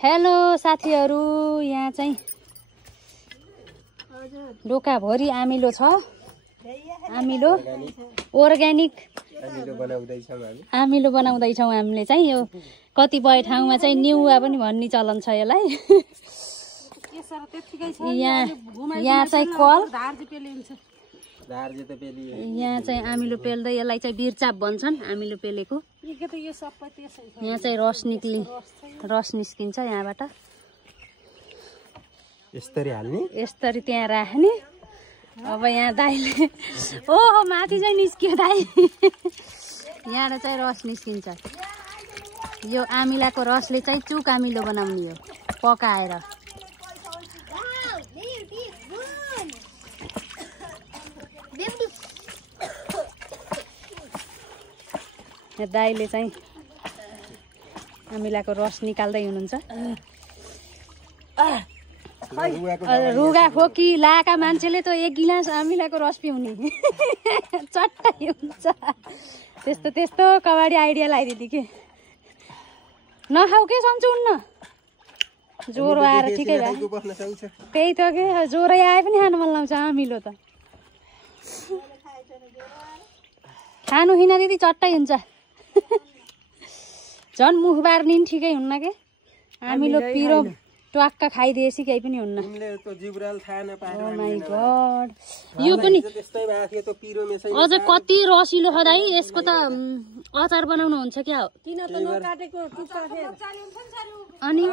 Hello साथीहरू, यहाँ चाहिँ डोकाभरि आमिलो छ। आमिलो अर्ग्यानिक आमिलो बनाउँदैछौँ हामीले चाहिँ। यो कतिपय ठाउँमा चाहिँ निउवा पनि भन्ने चलन छ यसलाई। यहाँ चाहिँ कल, यहाँ चाहिँ आमिलो पेल्दै यसलाई चाहिँ बिरचाप भन्छन्। आमिलो पेलेको यहाँ चाहिँ रस निस्किन्छ यहाँबाट। यसरी हाल्ने, यसरी त्यहाँ राख्ने। अब यहाँ दाइले ओहो माथि चाहिँ निस्कियो दाइ। यहाँ चाहिँ रस निस्किन्छ। यो आमिलाको रसले चाहिँ चुक आमिलो बनाउने हो पकाएर। दाइले चाहिँ आमिलाको रस निकाल्दै हुनुहुन्छ। रुगा खोकी लाका मान्छेले त एक गिलास आमिलाको रस पिउने चट्टै हुन्छ। त्यस्तो कबाडी आइडिया लगाइदिए के नखाऊ के सन्चो हुन्न। ज्वरो आएर ठिकै भयो। त्यही त के ज्वरो आए पनि खानु मन लाउँछ आमिलो त। खानु हिँड दिदी चट्टै हुन्छ। झन् मुख बार्ने नि ठिकै हुन्न के। आमिलो पिरो ट्वाक्क खाइदिएपछि केही पनि हुन्न। यो पनि अझ कति रसिलो छ दाइ। यसको त अचार बनाउनु हुन्छ क्या हो। अनि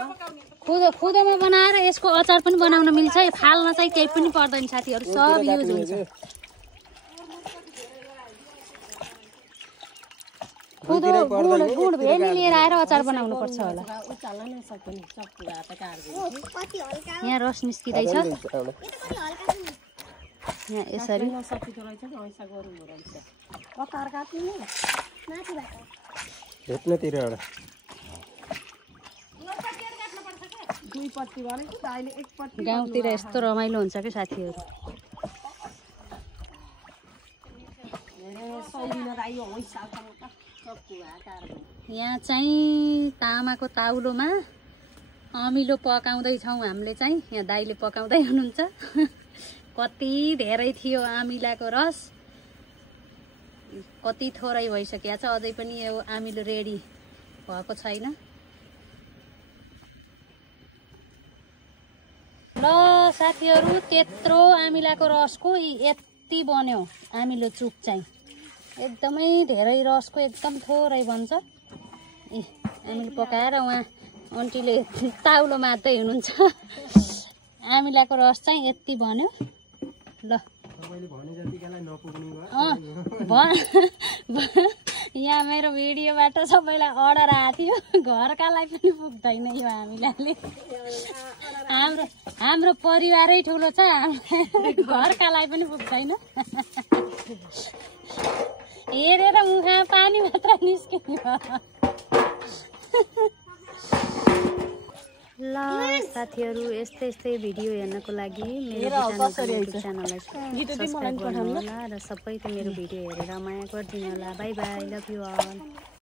खुदमा बनाएर यसको अचार पनि बनाउन मिल्छ। फाल्न चाहिँ केही पनि पर्दैन साथीहरू, सब युज हुन्छ। गुड भेनी लिएर आएर अचार बनाउनु पर्छ होला। यहाँ रस निस्किँदैछ। यहाँ यसरी गाउँतिर यस्तो रमाइलो हुन्छ कि साथीहरू। यहाँ चाहिँ तामाको ताउलोमा अमिलो पकाउँदैछौँ हामीले चाहिँ। यहाँ दाइले पकाउँदै हुनुहुन्छ। कति धेरै थियो आमिलाको रस, कति थोरै भइसकेको छ। अझै पनि यो आमिलो रेडी भएको छैन। ल साथीहरू, त्यत्रो आमिलाको रसको यति बन्यो आमिलो चुक चाहिँ। एकदमै धेरै रसको एकदम थोरै बन्छ। आमिलो पकाएर उहाँ आन्टीले ताउलो मात्दै हुनुहुन्छ। आमिलाको रस चाहिँ यति बन्यो। ल यहाँ मेरो भिडियोबाट सबैलाई अर्डर आएको थियो। घरकालाई पनि पुग्दैन यो आमिलाले। हाम्रो परिवारै ठुलो छ, घरकालाई पनि पुग्दैन। हेरेर मुखमा पानी मात्र निस्कियो। ल साथीहरू, यस्तै भिडियो हेर्नको लागि मेरो च्यानललाई सब्सक्राइब गर्नु होला र सबैले मेरो भिडियो हेरेर माया गरिदिनु होला। Bye bye, love you all.